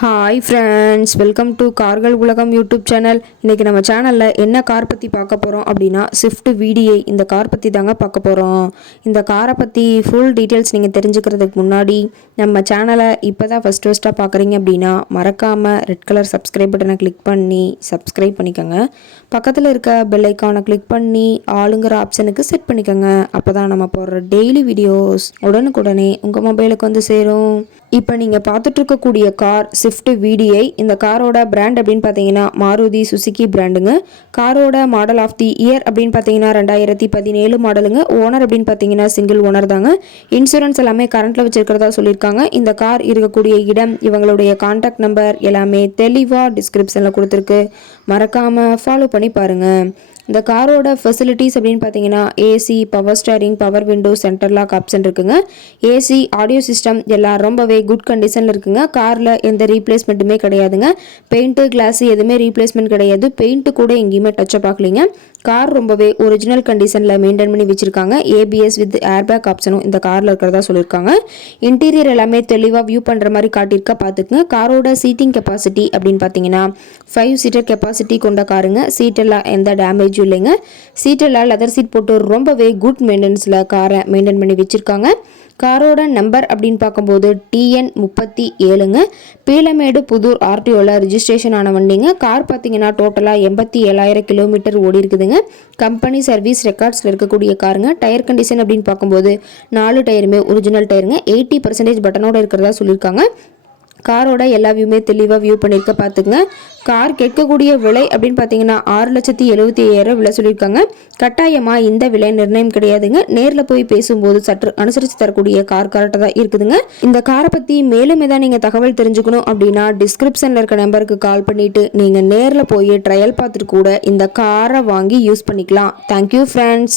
Hi friends, welcome to கார்கள் உலகம் YouTube channel. இன்றைக்கி நம்ம சேனலில் என்ன கார் பற்றி பார்க்க போகிறோம் அப்படின்னா ஸ்விஃப்ட் VDI இந்த கார் பற்றி தாங்க பார்க்க போகிறோம். இந்த காரை பற்றி ஃபுல் டீட்டெயில்ஸ் நீங்கள் தெரிஞ்சுக்கிறதுக்கு முன்னாடி நம்ம சேனலை இப்போ தான் ஃபஸ்ட்டாக பார்க்குறீங்க அப்படின்னா மறக்காமல் ரெட் கலர் சப்ஸ்கிரைப் பட்டனை கிளிக் பண்ணி சப்ஸ்கிரைப் பண்ணிக்கோங்க. பக்கத்தில் இருக்க பெல் ஐக்கானை கிளிக் பண்ணி ஆளுங்கிற ஆப்ஷனுக்கு செட் பண்ணிக்கோங்க. அப்போ தான் நம்ம போடுற டெய்லி வீடியோஸ் உடனுக்குடனே உங்கள் மொபைலுக்கு வந்து சேரும். இப்போ நீங்கள் பார்த்துட்ருக்கக்கூடிய கார் ஸ்விஃப்ட் VDI. இந்த காரோட பிராண்ட் அப்படின்னு பார்த்தீங்கன்னா மாருதி சுசுகி பிராண்டுங்க. காரோட மாடல் ஆஃப் தி இயர் அப்படின்னு பார்த்தீங்கன்னா 2017 மாடலுங்க. ஓனர் அப்படின்னு பார்த்தீங்கன்னா சிங்கிள் ஓனர் தாங்க. இன்சூரன்ஸ் எல்லாமே கரண்ட்டில் வச்சுருக்கிறதா சொல்லியிருக்காங்க. இந்த கார் இருக்கக்கூடிய இடம், இவங்களுடைய கான்டாக்ட் நம்பர் எல்லாமே தெளிவாக டிஸ்கிரிப்ஷனில் கொடுத்துருக்கு. மறக்காமல் ஃபாலோ பண்ணி பாருங்கள். இந்த காரோட ஃபெசிலிட்டிஸ் அப்படின்னு பார்த்தீங்கன்னா AC, power steering, power window, centre lock option இருக்குங்க. ஏசி, ஆடியோ சிஸ்டம் எல்லாம் ரொம்பவே குட் கண்டிஷனில் இருக்குங்க. காரில் எந்த ரீப்ளேஸ்மெண்ட்டுமே கிடையாதுங்க. பெயிண்ட்டு, கிளாஸு எதுவுமே ரீப்ளேஸ்மெண்ட் கிடையாது. பெயிண்ட்டு கூட எங்கேயுமே டச்சப் ஆகலைங்க. கார் ரொம்பவே ஒரிஜினல் கண்டிஷனில் மெயின்டைன் பண்ணி வச்சுருக்காங்க. ABS வித் ஏர்பேக் ஆப்ஷனும் இந்த காரில் இருக்கிறதா சொல்லியிருக்காங்க. இன்டீரியர் எல்லாமே தெளிவாக வியூ பண்ணுற மாதிரி காட்டியிருக்கா பார்த்துக்குங்க. காரோட சீட்டிங் கெப்பாசிட்டி அப்படின்னு பார்த்தீங்கன்னா 5 சீட்டர் கெப்பாசிட்டி கொண்ட காருங்க. சீட்டெல்லாம் எந்த டேமேஜும் இல்லைங்க. சீட்டெல்லாம் லெதர் சீட் போட்டு ரொம்பவே குட் மெயின்டெனன்ஸில் காரை மெயின்டைன் பண்ணி வச்சுருக்காங்க. காரோட நம்பர் அப்படின்னு பார்க்கும்போது TN 37ங்க. பீளமேடு புதூர் RTOவில் ரிஜிஸ்ட்ரேஷன் ஆன வண்டிங்க. கார் பார்த்தீங்கன்னா டோட்டலாக 87,000 கிலோமீட்டர் ஓடி இருக்குதுங்க. கம்பெனி சர்வீஸ் ரெக்கார்ட்ஸில் இருக்கக்கூடிய காருங்க. டயர் கண்டிஷன் அப்படின்னு பார்க்கும்போது 4 டயருமே ஒரிஜினல் டயருங்க. 80% பட்டனோட இருக்கிறதா சொல்லியிருக்காங்க. காரோட எல்லா வியூமே தெளிவாக வியூ பண்ணியிருக்க பார்த்துக்குங்க. கார் கேட்கக்கூடிய விலை அப்படின்னு பார்த்தீங்கன்னா 6,75,000 விலை சொல்லியிருக்காங்க. கட்டாயமாக இந்த விலை நிர்ணயம் கிடையாதுங்க. நேரில் போய் பேசும்போது சற்று அனுசரித்து தரக்கூடிய கார் கரெக்டாக தான் இருக்குதுங்க. இந்த காரை பற்றி மேலும் ஏதாவது நீங்கள் தகவல் தெரிஞ்சுக்கணும் அப்படின்னா டிஸ்கிரிப்ஷனில் இருக்க நம்பருக்கு கால் பண்ணிவிட்டு நீங்கள் நேரில் போய் ட்ரையல் பார்த்துட்டு கூட இந்த காரை வாங்கி யூஸ் பண்ணிக்கலாம். Thank you friends.